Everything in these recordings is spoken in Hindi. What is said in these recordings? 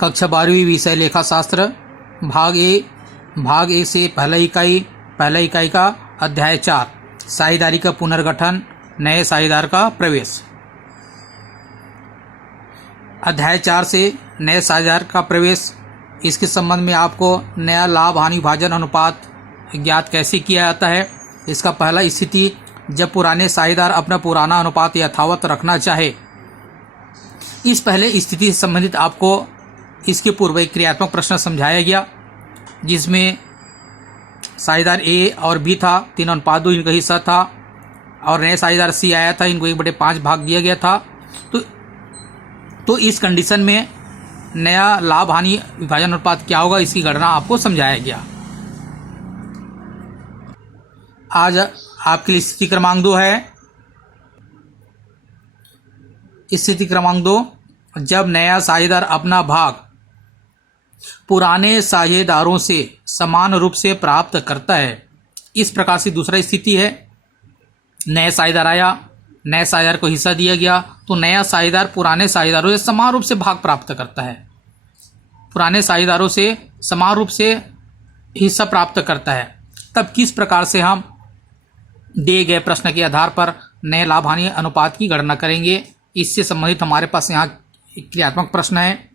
कक्षा 12वीं विषय लेखा शास्त्र भाग ए से पहला इकाई का अध्याय 4 साझेदारी का पुनर्गठन, नए साझेदार का प्रवेश। अध्याय 4 से नए साझेदार का प्रवेश, इसके संबंध में आपको नया लाभ हानि विभाजन अनुपात ज्ञात कैसे किया जाता है। इसका पहला स्थिति, जब पुराने साझेदार अपना पुराना अनुपात यथावत रखना चाहे। इस पहले स्थिति से संबंधित आपको इसके पूर्व एक क्रियात्मक प्रश्न समझाया गया, जिसमें साझेदार ए और बी था, 3:2 इनका हिस्सा था, और नए साझेदार सी आया था, इनको 1/5 भाग दिया गया था। तो इस कंडीशन में नया लाभ हानि विभाजन अनुपात क्या होगा, इसकी गणना आपको समझाया गया। आज आपके लिए स्थिति क्रमांक 2 है। स्थिति क्रमांक 2, जब नया साझेदार अपना भाग पुराने साझेदारों से समान रूप से प्राप्त करता है। इस प्रकार से दूसरा स्थिति है, नया साझेदार आया, नए साझेदार को हिस्सा दिया गया, तो नया साझेदार पुराने साझेदारों से समान रूप से भाग प्राप्त करता है। पुराने साझेदारों से समान रूप से हिस्सा प्राप्त करता है। तब किस प्रकार से हम दिए गए प्रश्न के आधार पर नए लाभ हानि अनुपात की गणना करेंगे, इससे संबंधित हमारे पास यहाँ एक क्रियात्मक प्रश्न है।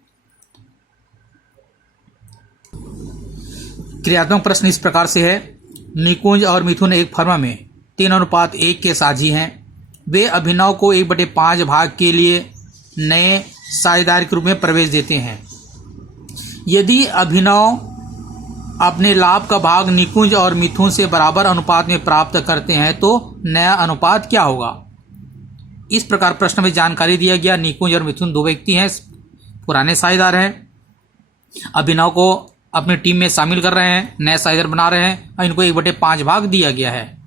क्रियात्मक प्रश्न इस प्रकार से है, निकुंज और मिथुन एक फर्म में 3:1 के साझी हैं। वे अभिनव को 1/5 भाग के लिए नए साझेदार के रूप में प्रवेश देते हैं। यदि अभिनव अपने लाभ का भाग निकुंज और मिथुन से बराबर अनुपात में प्राप्त करते हैं तो नया अनुपात क्या होगा। इस प्रकार प्रश्न में जानकारी दिया गया, निकुंज और मिथुन 2 व्यक्ति हैं, पुराने साझेदार हैं। अभिनव को अपनी टीम में शामिल कर रहे हैं, नए साझेदार बना रहे हैं, और इनको 1/5 भाग दिया गया है।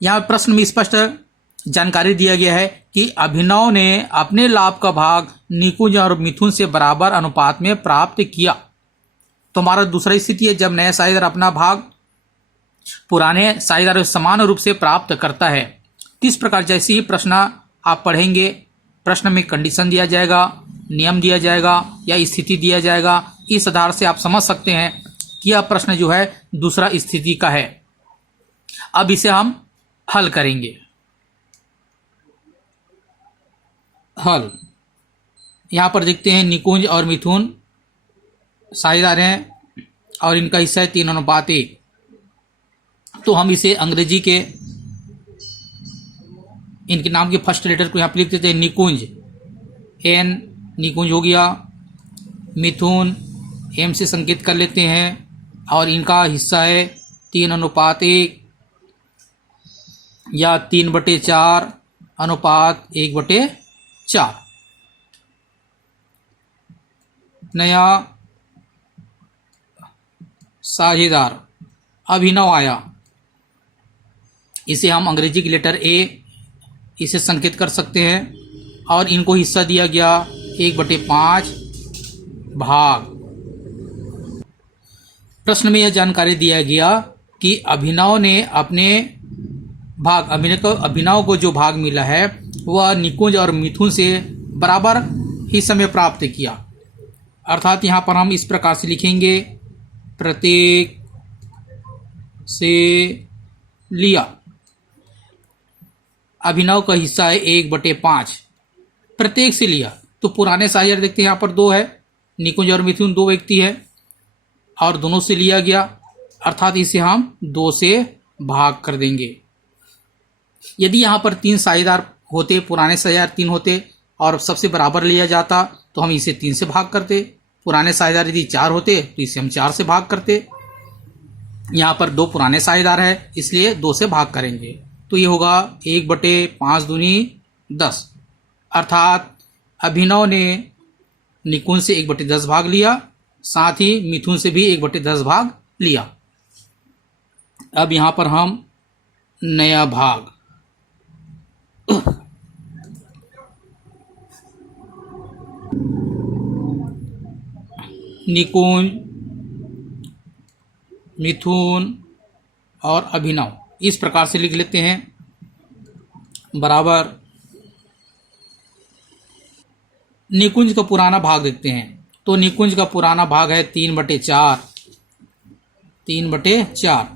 यहाँ प्रश्न में स्पष्ट जानकारी दिया गया है कि अभिनव ने अपने लाभ का भाग निकुंज और मिथुन से बराबर अनुपात में प्राप्त किया। तो हमारा दूसरा स्थिति है, जब नया साझेदार अपना भाग पुराने साझेदारों से समान रूप से प्राप्त करता है। इस प्रकार जैसे ही प्रश्न आप पढ़ेंगे, प्रश्न में कंडीशन दिया जाएगा, नियम दिया जाएगा या स्थिति दिया जाएगा। इस आधार से आप समझ सकते हैं कि यह प्रश्न जो है दूसरा स्थिति का है। अब इसे हम हल करेंगे। हल, यहाँ पर देखते हैं निकुंज और मिथुन साझेदार हैं और इनका हिस्सा है 3:1। तो हम इसे अंग्रेजी के इनके नाम के फर्स्ट लेटर को यहाँ पर लिख देते हैं, निकुंज, एन निकुंज हो गया, मिथुन एम से संकेत कर लेते हैं, और इनका हिस्सा है 3:1 या 3/4 अनुपात 1/4। नया साझेदार अभिनव आया, इसे हम अंग्रेजी की लेटर ए इसे संकेत कर सकते हैं, और इनको हिस्सा दिया गया 1/5 भाग। प्रश्न में यह जानकारी दिया गया कि अभिनव ने अपने भाग अभिनव को जो भाग मिला है वह निकुंज और मिथुन से बराबर हिस्सा में प्राप्त किया। अर्थात यहाँ पर हम इस प्रकार से लिखेंगे, प्रत्येक से लिया। अभिनव का हिस्सा है 1/5, प्रत्येक से लिया। तो पुराने साझेदार देखते हैं यहाँ पर 2 है, निकुंज और मिथुन 2 व्यक्ति है, और दोनों से लिया गया, अर्थात इसे हम 2 से भाग कर देंगे। यदि यहाँ पर 3 साझेदार होते, पुराने साझेदार 3 होते और सबसे बराबर लिया जाता, तो हम इसे 3 से भाग करते। पुराने साझेदार यदि 4 होते तो इसे हम 4 से भाग करते। यहाँ पर 2 पुराने साझेदार है, इसलिए 2 से भाग करेंगे। तो ये होगा 1/5 दूनी 10, अर्थात अभिनव ने निकुंज से 1/10 भाग लिया, साथ ही मिथुन से भी 1/10 भाग लिया। अब यहाँ पर हम नया भाग निकुंज, मिथुन और अभिनव इस प्रकार से लिख लेते हैं, बराबर निकुंज का पुराना भाग देखते हैं। तो निकुंज का पुराना भाग है 3/4, 3/4।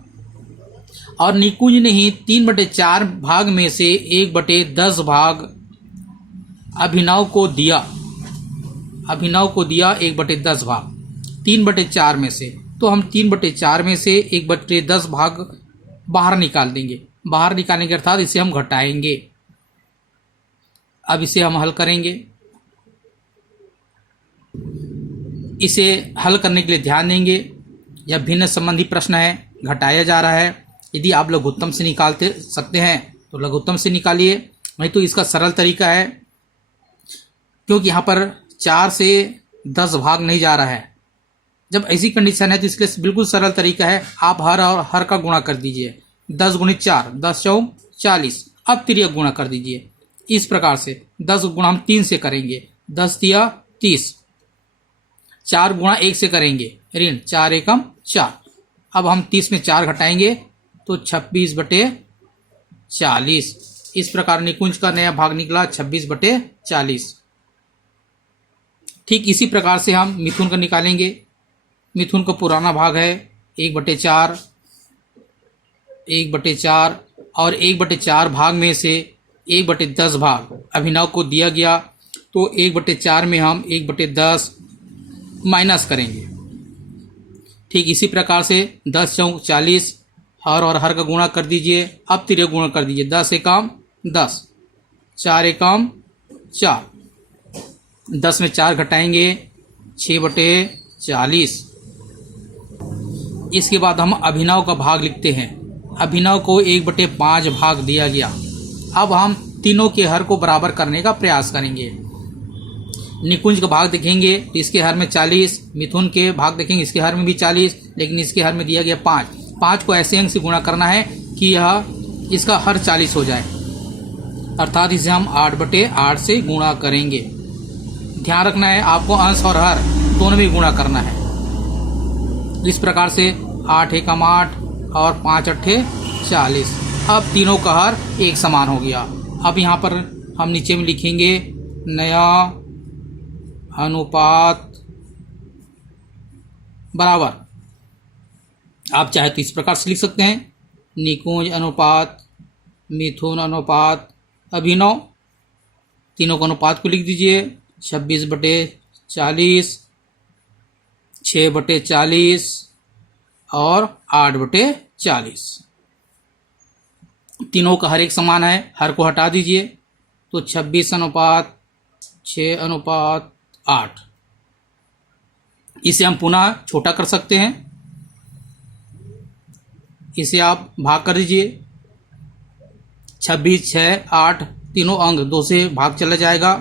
और निकुंज ने ही 3/4 भाग में से 1/10 भाग अभिनव को दिया। अभिनव को दिया 1/10 भाग 3/4 में से। तो हम 3/4 में से 1/10 भाग बाहर निकाल देंगे। बाहर निकालने के अर्थात इसे हम घटाएंगे। अब इसे हम हल करेंगे। इसे हल करने के लिए ध्यान देंगे, यह भिन्न संबंधी प्रश्न है, घटाया जा रहा है। यदि आप लघुत्तम से निकालते सकते हैं तो लघुत्तम से निकालिए, नहीं तो इसका सरल तरीका है, क्योंकि यहाँ पर 4 से 10 भाग नहीं जा रहा है। जब ऐसी कंडीशन है तो इसके लिए बिल्कुल सरल तरीका है, आप हर और हर का गुणा कर दीजिए। 10 × 4, 10 × 40। अब तिर्यक गुणा कर दीजिए इस प्रकार से। 10 गुणा हम 3 से करेंगे, 10 × 30। 4 गुणा 1 से करेंगे, ऋण 4 × 4। अब हम 30 में 4 घटाएंगे तो 26/40। इस प्रकार निकुंज का नया भाग निकला 26/40। ठीक इसी प्रकार से हम मिथुन का निकालेंगे। मिथुन का पुराना भाग है 1/4, 1/4। और 1/4 भाग में से 1/10 भाग अभिनव को दिया गया। तो 1/4 में हम 1/10 माइनस करेंगे। ठीक इसी प्रकार से 10 × 40, हर और हर का गुणा कर दीजिए। अब तिर्यक गुणा कर दीजिए। 10 × 10, 4 × 4। 10 में 4 घटाएंगे, 6/40। इसके बाद हम अभिनव का भाग लिखते हैं। अभिनव को 1/5 भाग दिया गया। अब हम तीनों के हर को बराबर करने का प्रयास करेंगे। निकुंज का भाग देखेंगे तो इसके हर में 40, मिथुन के भाग देखेंगे इसके हर में भी 40, लेकिन इसके हर में दिया गया 5। 5 को ऐसे अंक से गुणा करना है कि यह इसका हर 40 हो जाए, अर्थात इसे हम 8/8 से गुणा करेंगे। ध्यान रखना है आपको अंश और हर दोनों में गुणा करना है। इस प्रकार से 8 × 8 और 5 × 8 40। अब तीनों का हर एक समान हो गया। अब यहाँ पर हम नीचे में लिखेंगे नया अनुपात बराबर। आप चाहे तो इस प्रकार से लिख सकते हैं, निकुंज अनुपात मिथुन अनुपात अभिनव। तीनों के अनुपात को लिख दीजिए। 26/40, 6/40 और 8/40। तीनों का हर एक समान है, हर को हटा दीजिए तो 26/6/8। इसे हम पुनः छोटा कर सकते हैं। इसे आप भाग कर दीजिए। 26, 6, 8 तीनों अंक 2 से भाग चला जाएगा।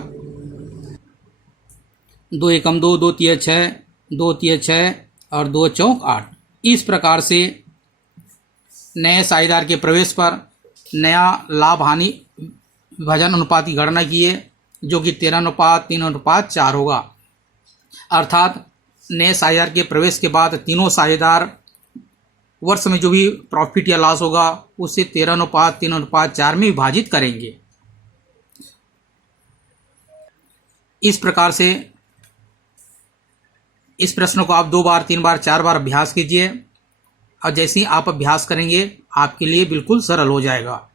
2 एकम 2, 2 तिया 6, 2 तिया 6 और 2 चौक 8। इस प्रकार से नए साझेदार के प्रवेश पर नया लाभ हानि विभाजन अनुपात की गणना कीजिए, जो कि 13:3:4 होगा। अर्थात नए साझेदार के प्रवेश के बाद तीनों साझेदार वर्ष में जो भी प्रॉफिट या लॉस होगा उसे 13:3:4 में विभाजित करेंगे। इस प्रकार से इस प्रश्न को आप 2 बार, 3 बार, 4 बार अभ्यास कीजिए, और जैसे ही आप अभ्यास करेंगे आपके लिए बिल्कुल सरल हो जाएगा।